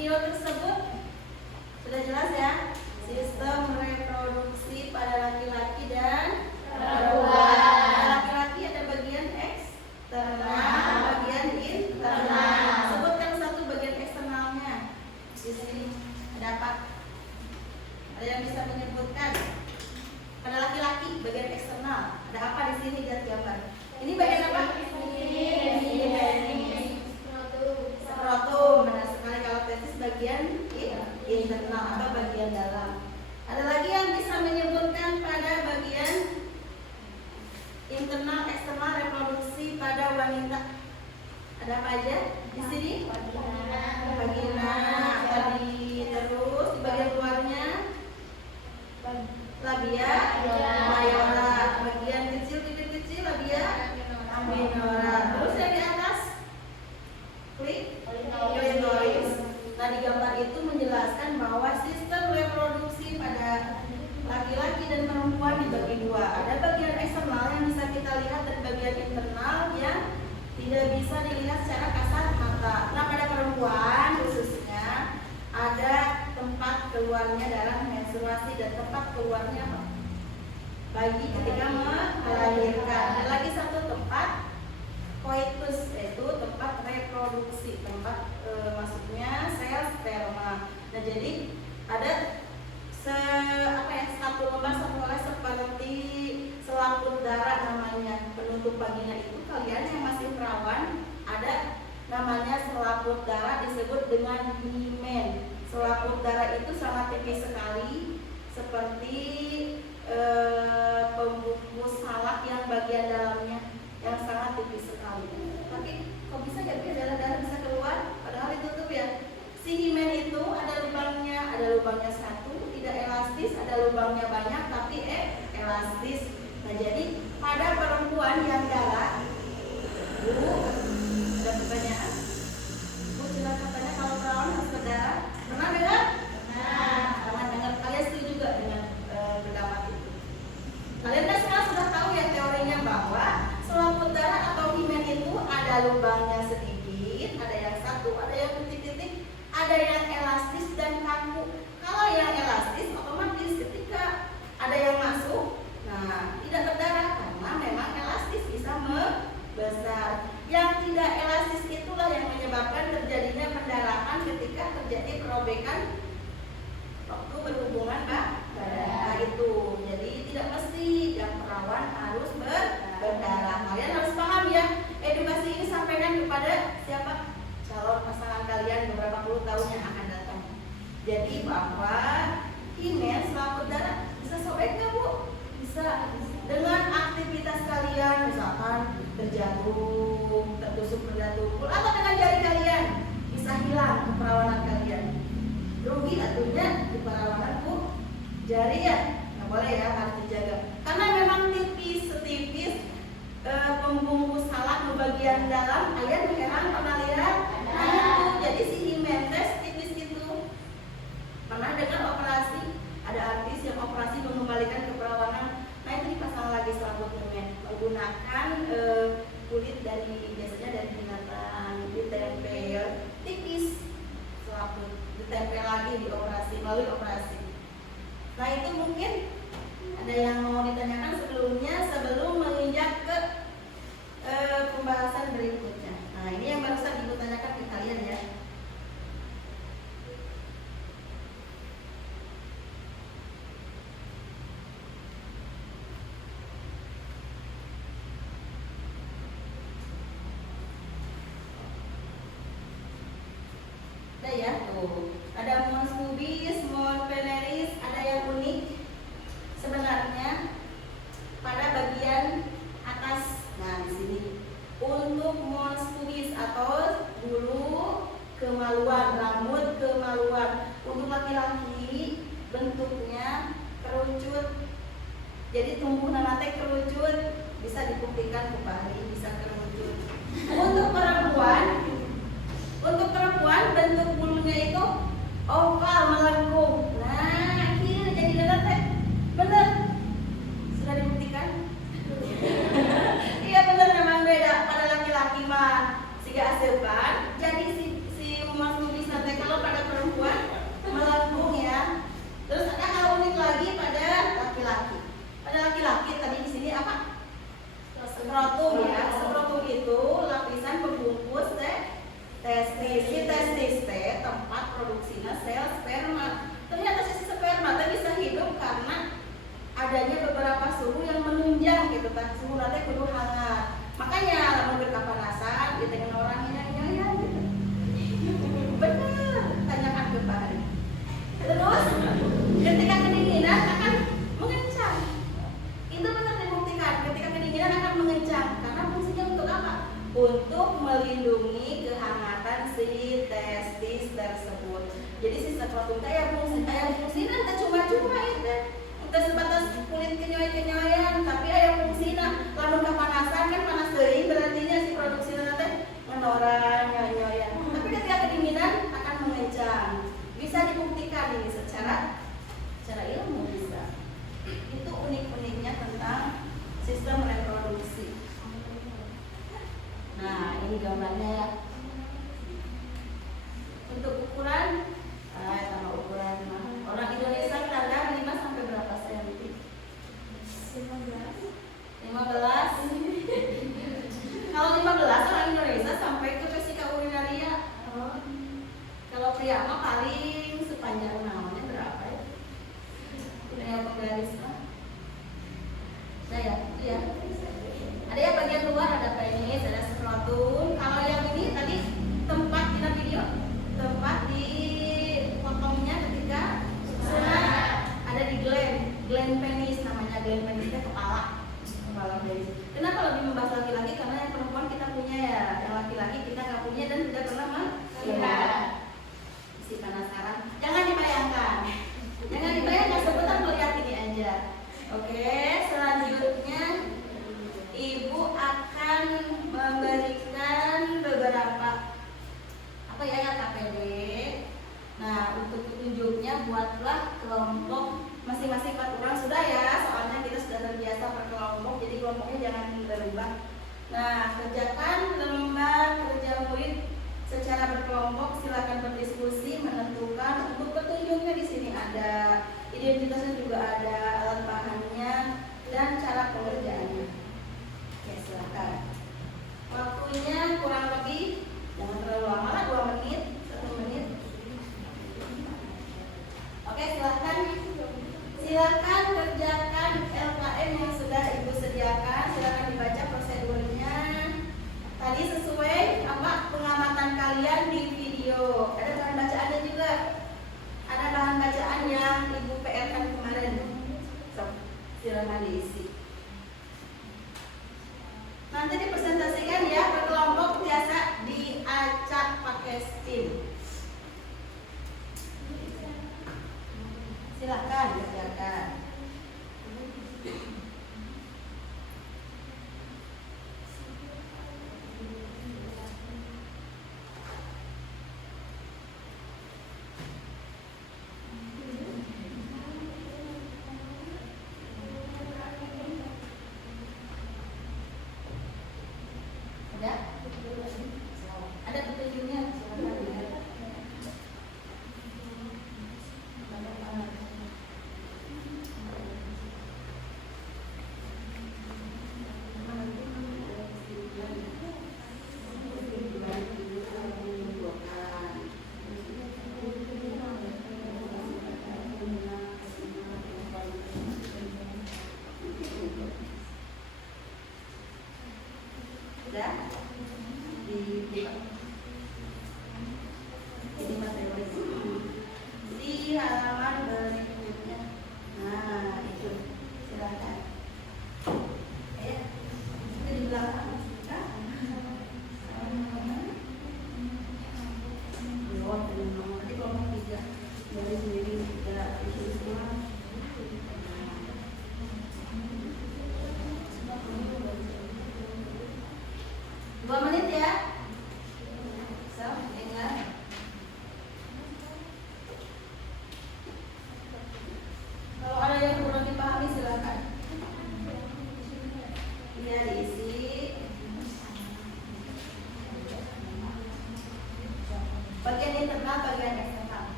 video tersebut sudah jelas ya, sistem reproduksi pada laki-laki dan perempuan. Laki-laki ada bagian eksternal, bagian internal. Sebutkan satu bagian eksternalnya. Di sini ada apa? Ada yang bisa menyebutkan? Pada laki-laki bagian eksternal ada apa di sini? Lihat gambar. Ini bagian apa? Skrotum. Benar sekali. Kalau testis bagian internal atau bagian dalam. Ada lagi yang bisa menyebutkan pada bagian internal eksternal reproduksi pada wanita? Ada apa aja di sini? Vagina tadi, terus di bagian luarnya labia mayora, bagian kecil bibir kecil labia minora, terus yang di atas klitoris. Nah, di gambar itu menjelaskan bahwa sistem reproduksi pada laki-laki dan perempuan dibagi dua. Ada bagian eksternal yang bisa kita lihat dan bagian internal yang tidak bisa dilihat secara kasat mata. Nah, pada perempuan khususnya ada tempat keluarnya darah menstruasi dan tempat keluarnya bayi ketika melahirkan. Ada lagi satu tempat coitus, yaitu tempat reproduksi, tempat masuknya sel sperma. Nah, jadi ada satu lembar seperti selaput darah namanya penutup vagina itu. Kalian yang masih perawan ada namanya selaput darah, disebut dengan himen. Selaput darah itu sangat tipis sekali, seperti pembungkus salak yang bagian dalamnya yang sangat tipis sekali. Tapi kok bisa ya darah-darah bisa keluar padahal ditutup ya? Si himen itu ada lubangnya satu, tidak elastis, ada lubangnya banyak tapi elastis. Nah, jadi pada perempuan yang darah, Bu, ada pertanyaan? Bu, silakan tanya. Kalau perawan harus berdarah, pernah dengar? Pernah dengar. Kalian setuju juga dengan pendapat itu? Kalian kan sekarang sudah tahu ya teorinya bahwa selaput darah atau himen itu ada lubangnya sedikit, ada yang satu, ada yang titik-titik, ada yang elastis dan kaku. Kalau yang elastis otomatis ketika ada yang masuk, nah tidak berdarah karena memang elastis bisa membesar. Yang tidak elastis itulah yang menyebabkan terjadinya pendarahan ketika terjadi perobekan waktu berhubungan badan itu. Jadi tidak mesti yang perawan harus berdarah. Kalian harus paham ya. Edukasi ini sampaikan kepada siapa? Calon pasangan kalian beberapa puluh tahun yang akan datang. Jadi bahwa himen selaput darah bisa sobek nggak, Bu? Bisa. Dengan aktivitas kalian, misalkan terjatuh, tertusuk benda tumpul, atau dengan jari kalian bisa hilang keperawanan kalian. Rugi atunya di perawanan, Bu. Jari ya, nggak boleh ya, harus dijaga. Karena memang tipis, setipis pembungkus salak di bagian dalam. Ayah heran pernah lihat? Nah, itu jadi si himen tipis itu. Pernah dengar operasi? Ada artis yang operasi mengembalikan keperawanan. Nah, itu dipasang lagi selaput himen menggunakan kulit biasanya dari binatang, ditempel tipis selaput, ditempel lagi di operasi, melalui operasi. Nah, itu mungkin ada yang mau ditanyakan sebelum menginjak ke pembahasan berikutnya. Nah, ini yang barusan Ibu tanyakan ke kalian ya. Ada ya, tuh. Ada mons pubis, mons veneris, ada yang unik sebenarnya pada bagian atas. Nah, di sini untuk mons pubis atau bulu kemaluan, rambut kemaluan, untuk laki-laki bentuknya kerucut. Jadi tumbuh nanate kerucut, bisa dibuktikan kembali, bisa kerucut. Untuk perempuan bentuk bulunya itu oval melengkung. Nah, ini jadi nanate. Bener? Sudah dibuktikan? Iya bener, memang beda. Pada laki-laki mah siga asepan. Jadi si mas pubis nanti kalau pada Terus ketika kedinginan akan mengencang. Itu benar dibuktikan. Ketika kedinginan akan mengencang. Karena fungsinya untuk apa? Untuk melindungi kehangatan si testis tersebut. Jadi si skrotum kayak fungsinya tak cuma-cuma itu. Untuk sebatas kulit kenyoy-kenyoyan, tapi aya fungsina. Lamun kepanasan kan panas teuing berartinya si produksinya teh menorang nyoy-nyoyan. Tapi ketika kedinginan akan mengencang. Bisa dibuktikan ini secara ilmu bisa. Itu unik-uniknya tentang sistem reproduksi. Nah, ini gambarnya ya. Untuk ukuran, sama ukuran orang Indonesia standar 5 sampai berapa cm? 15. Kalau 15 orang Indonesia sampai ke vesika urinaria. Kalau pria mah paling sepanjang namanya berapa ya? Ini penggaris lah. Nah ya, iya. Ada yang bagian luar, ada penis, ada skrotum. Kalau yang ini tadi tempat di video, tempat di potongnya ketika sunat ada di gland penis namanya. Gland penisnya kepala penis. Kenapa lebih membahas laki-laki? Karena yang perempuan kita punya ya, yang laki-laki kita nggak punya dan tidak pernah melihat. Si penasaran? Jangan dibayangkan. Jangan dibayangkan, sebentar melihat ini aja. Oke, selanjutnya Ibu akan memberikan beberapa apa ya KPD. Nah, untuk petunjuknya buatlah kelompok masing-masing 4 orang sudah ya, soalnya kita sudah terbiasa per kelompok, jadi kelompoknya jangan berubah. Nah, kerjakan lembar kerja murid secara berkelompok. Silakan berdiskusi, menentukan. Untuk petunjuknya di sini ada, identitasnya juga ada, alat bahannya dan cara pengerjaannya. Oke, silakan. Waktunya kurang lebih jangan terlalu lama lah, 2 menit, 1 menit. Oke, silakan. Silakan kerjakan LKM yang sudah Ibu sediakan. Silakan dibaca prosedurnya. Tadi sesuai apa pengamatan kalian di video. Ada bahan bacaannya juga. Ada bahan bacaan yang Ibu PR kan kemarin. So, silakan diisi. Nanti dipresentasikan ya per kelompok, biasa diacak pakai STIM. Silakan kerjakan.